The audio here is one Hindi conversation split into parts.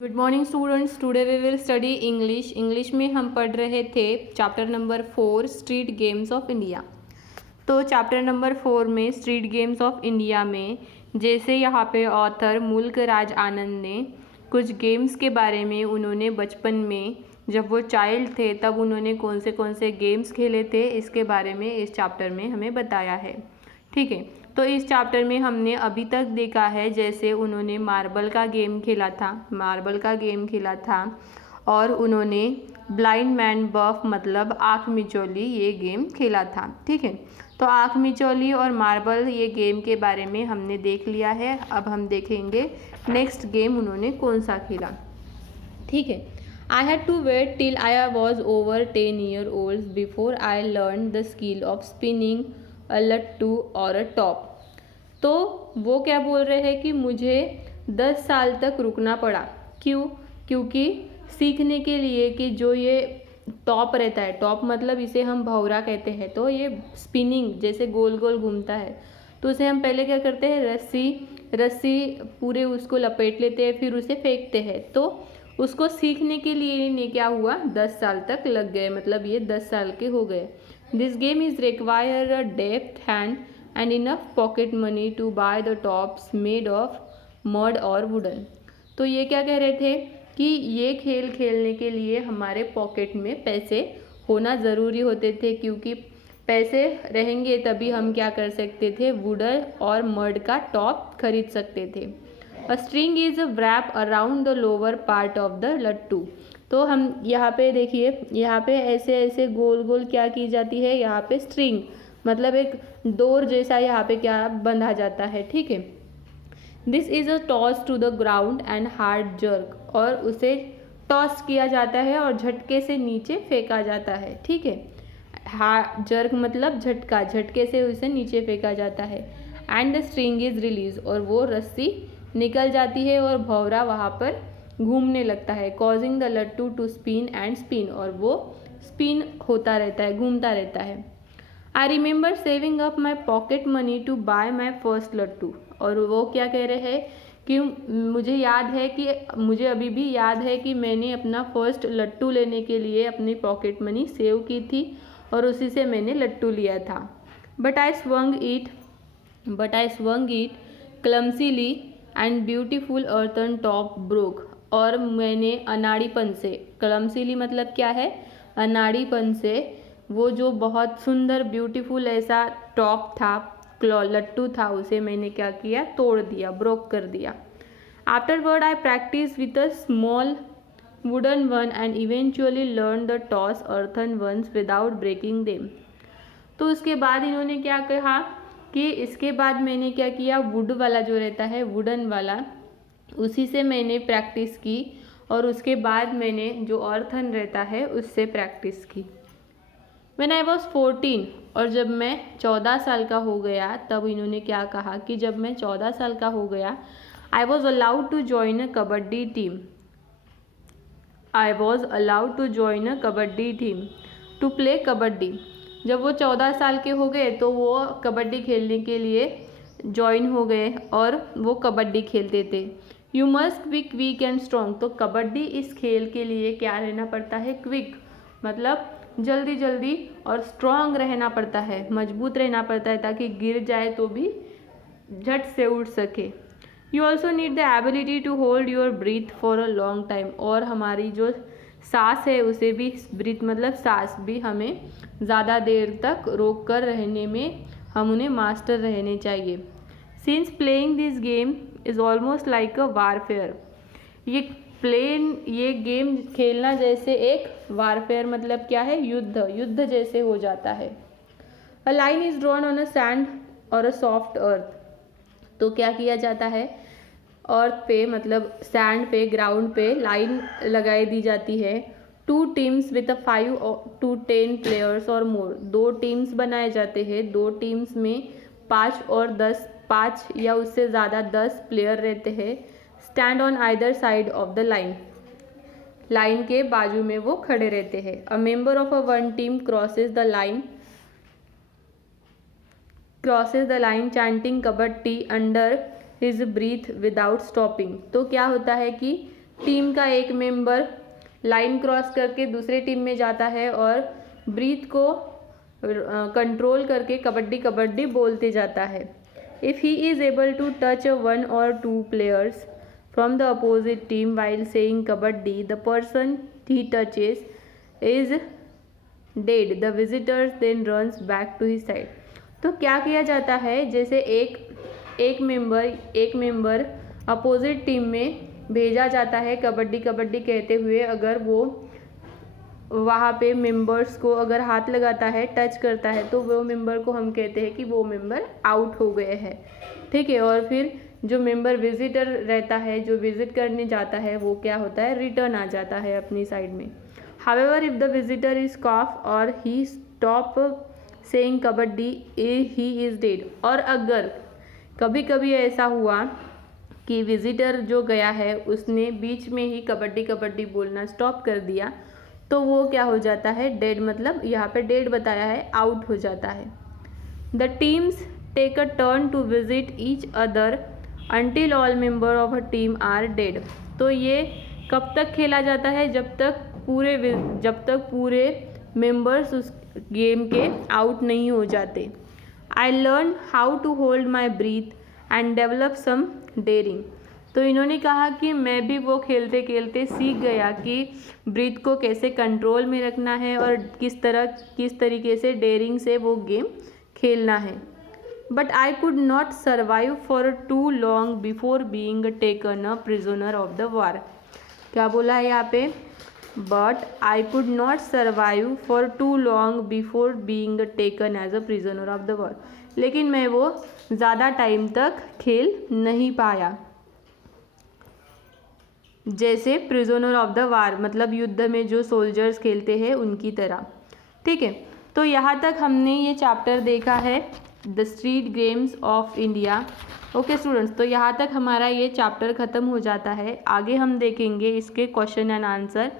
Good morning students, today we will study English में हम पढ़ रहे थे chapter number 4 street games of India. तो चैप्टर नंबर 4 में स्ट्रीट गेम्स ऑफ इंडिया में जैसे यहाँ पे ऑथर मुल्क राज आनंद ने कुछ गेम्स के बारे में उन्होंने बचपन में जब वो चाइल्ड थे तब उन्होंने कौन से गेम्स खेले थे इसके बारे में इस चैप्टर में हमें बताया है। ठीक है, तो इस चैप्टर में हमने अभी तक देखा है जैसे उन्होंने मार्बल का गेम खेला था और उन्होंने ब्लाइंड मैन बफ मतलब आँख मिचौली ये गेम खेला था। ठीक है, तो आँख मिचौली और मार्बल ये गेम के बारे में हमने देख लिया है। अब हम देखेंगे नेक्स्ट गेम उन्होंने कौन सा खेला। ठीक है, I had to wait till I was over 10 years old before I learned the skill of spinning a lattu or a top। तो वो क्या बोल रहे हैं कि मुझे 10 साल तक रुकना पड़ा। क्यों? क्योंकि सीखने के लिए कि जो ये टॉप रहता है, टॉप मतलब इसे हम भौरा कहते हैं, तो ये स्पिनिंग जैसे गोल गोल घूमता है तो उसे हम पहले क्या करते हैं, रस्सी पूरे उसको लपेट लेते हैं फिर उसे फेंकते हैं। तो उसको सीखने के लिए इन्हें क्या हुआ, 10 साल तक लग गए, मतलब ये 10 साल के हो गए। This game is require a deft hand and enough pocket money to buy the tops made of mud और वुडन। तो ये क्या कह रहे थे कि ये खेल खेलने के लिए हमारे पॉकेट में पैसे होना ज़रूरी होते थे, क्योंकि पैसे रहेंगे तभी हम क्या कर सकते थे, वुडन और मड का टॉप खरीद सकते थे। A string is wrapped around the lower part of the लट्टू। तो हम यहाँ पे देखिए, यहाँ पे ऐसे ऐसे गोल गोल क्या की जाती है, यहाँ पे स्ट्रिंग मतलब एक डोर जैसा यहाँ पे क्या बंधा जाता है। ठीक है, this is a toss to the ground and hard jerk, और उसे टॉस किया जाता है और झटके से नीचे फेंका जाता है। ठीक है, हार्ड जर्क मतलब झटका, झटके से उसे नीचे फेंका जाता है। And the string is release, और वो रस्सी निकल जाती है और भौरा वहाँ पर घूमने लगता है। कॉजिंग द लट्टू टू स्पिन एंड स्पिन, और वो स्पिन होता रहता है, घूमता रहता है। I remember saving up my pocket money to buy my first लट्टू, और वो क्या कह रहे हैं कि मुझे अभी भी याद है कि मैंने अपना फर्स्ट लट्टू लेने के लिए अपनी पॉकेट मनी सेव की थी और उसी से मैंने लट्टू लिया था। But I swung it clumsily and beautiful earthen top broke, और मैंने अनाड़ीपन से, क्लमसीली मतलब क्या है, अनाड़ीपन से वो जो बहुत सुंदर ब्यूटीफुल ऐसा टॉप था, लट्टू था, उसे मैंने क्या किया, तोड़ दिया, ब्रोक कर दिया। Afterward I practice with a small wooden one and eventually learn the toss earthen ones without breaking them. तो उसके बाद इन्होंने क्या कहा कि इसके बाद मैंने क्या किया, वुड वाला जो रहता है, वुडन वाला, उसी से मैंने प्रैक्टिस की और उसके बाद मैंने जो अर्थन रहता है उससे प्रैक्टिस की। When I was 14, और जब मैं 14 साल का हो गया तब इन्होंने क्या कहा कि जब मैं 14 साल का हो गया, I was allowed to join a kabaddi team to play kabaddi. जब वो 14 साल के हो गए तो वो कबड्डी खेलने के लिए ज्वाइन हो गए और वो कबड्डी खेलते थे। You must be quick and strong, तो कबड्डी इस खेल के लिए क्या रहना पड़ता है, क्विक मतलब जल्दी जल्दी, और स्ट्रॉन्ग रहना पड़ता है, मजबूत रहना पड़ता है ताकि गिर जाए तो भी झट से उठ सके। You also need the ability to hold your breath for a long time, और हमारी जो सांस है उसे भी, ब्रीथ मतलब सांस भी हमें ज़्यादा देर तक रोक कर रहने में हम उन्हें मास्टर रहने चाहिए। Since playing this game is almost like a warfare, ये गेम खेलना जैसे एक वारफेयर मतलब क्या है, युद्ध जैसे हो जाता है। A line is drawn on a sand और अ सॉफ्ट अर्थ, तो क्या किया जाता है, अर्थ पे मतलब सैंड पे, ग्राउंड पे लाइन लगाई दी जाती है। 2 टीम्स विद 5 to 10 प्लेयर्स और मोर, 2 टीम्स बनाए जाते हैं, 2 टीम्स में 5 या उससे ज़्यादा 10 प्लेयर रहते हैं। Stand on either side of the line के बाजू में वो खड़े रहते हैं। A member of a one team crosses the line chanting kabaddi under his breath without stopping. तो क्या होता है कि टीम का एक मेंबर लाइन क्रॉस करके दूसरे टीम में जाता है और ब्रीथ को कंट्रोल करके कबड्डी कबड्डी बोलते जाता है। If he is able to touch one or two players from the opposite team while saying kabaddi, the person he touches is dead, the visitors then runs back to his side. तो क्या किया जाता है, जैसे एक मेंबर अपोजिट टीम में भेजा जाता है कबड्डी कबड्डी कहते हुए, अगर वो वहाँ पे मेंबर्स को अगर हाथ लगाता है, टच करता है, तो वो मेंबर को हम कहते हैं कि वो मेंबर आउट हो गए हैं, ठीक है। और फिर जो मेंबर विजिटर रहता है, जो विजिट करने जाता है, वो क्या होता है, रिटर्न आ जाता है अपनी साइड में। However if the visitor is caught or he stop saying kabaddi he is dead. और अगर कभी कभी ऐसा हुआ कि विजिटर जो गया है उसने बीच में ही कबड्डी कबड्डी बोलना स्टॉप कर दिया, तो वो क्या हो जाता है, डेड, मतलब यहाँ पे डेड बताया है, आउट हो जाता है। The teams take a turn to visit each other until all member of a team are dead. तो ये कब तक खेला जाता है, जब तक पूरे मेंबर्स उस गेम के आउट नहीं हो जाते। I learn how to hold my breath and develop some daring. तो इन्होंने कहा कि मैं भी वो खेलते खेलते सीख गया कि ब्रीथ को कैसे कंट्रोल में रखना है और किस तरीके से डेयरिंग से वो गेम खेलना है। But I could not survive for too long before being taken a prisoner of the war. क्या बोला है यहाँ पे, but I could not survive for too long before being taken as a prisoner of the war. लेकिन मैं वो ज़्यादा टाइम तक खेल नहीं पाया, जैसे प्रिजनर ऑफ द वार, मतलब युद्ध में जो सोल्जर्स खेलते हैं उनकी तरह, ठीक है। तो यहाँ तक हमने ये चैप्टर देखा है, the street games of India. Okay students, तो यहाँ तक हमारा ये चैप्टर ख़त्म हो जाता है। आगे हम देखेंगे इसके क्वेश्चन एंड आंसर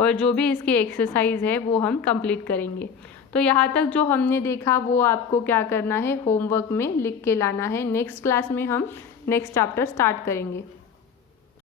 और जो भी इसकी एक्सरसाइज है वो हम कंप्लीट करेंगे। तो यहाँ तक जो हमने देखा वो आपको क्या करना है, होमवर्क में लिख के लाना है। नेक्स्ट क्लास में हम नेक्स्ट चैप्टर स्टार्ट करेंगे।